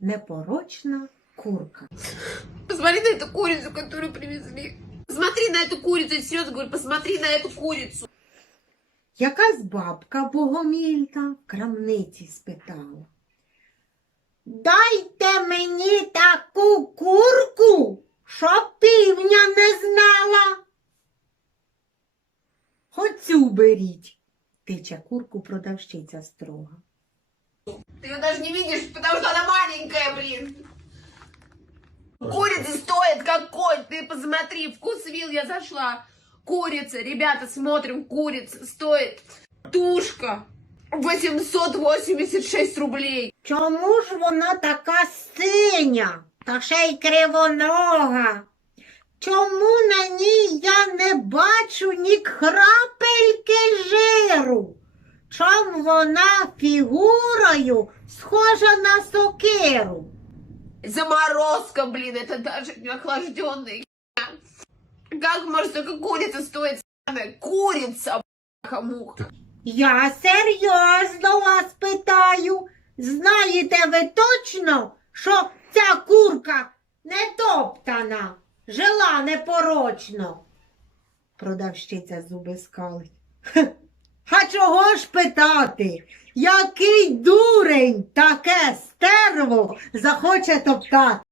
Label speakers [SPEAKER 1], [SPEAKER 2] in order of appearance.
[SPEAKER 1] непорочна курка.
[SPEAKER 2] Посмотри на эту курицу, которую привезли. Посмотри на эту курицу, я серьезно говорю, посмотри на эту курицу.
[SPEAKER 1] Якась бабка богомілька в крамниці спитала. Дайте мені таку курку, щоб півня не знала. Оцю беріть, тиче курку продавщиця строга.
[SPEAKER 2] Ты ее даже не видишь, потому что она маленькая, блин. Курица стоит как конь. Ты посмотри, вкус вил я зашла. Курица, ребята, смотрим, курица стоит. Тушка. 886 рублей.
[SPEAKER 1] Чому ж вона така синя та ще й кривонога? Чому на ній я не бачу ні крапельки жиру? Чом вона фігурою схожа на сокиру?
[SPEAKER 2] Заморозка, блин, это даже не охлажденный. Как может только курица стоить? с***ная? Курица, муха.
[SPEAKER 1] Я серйозно вас питаю. Знаєте ви точно, що ця курка не топтана, жила непорочно? Продавщиця зуби скалить. А чого ж питати? Який дурень таке стерво захоче топтати?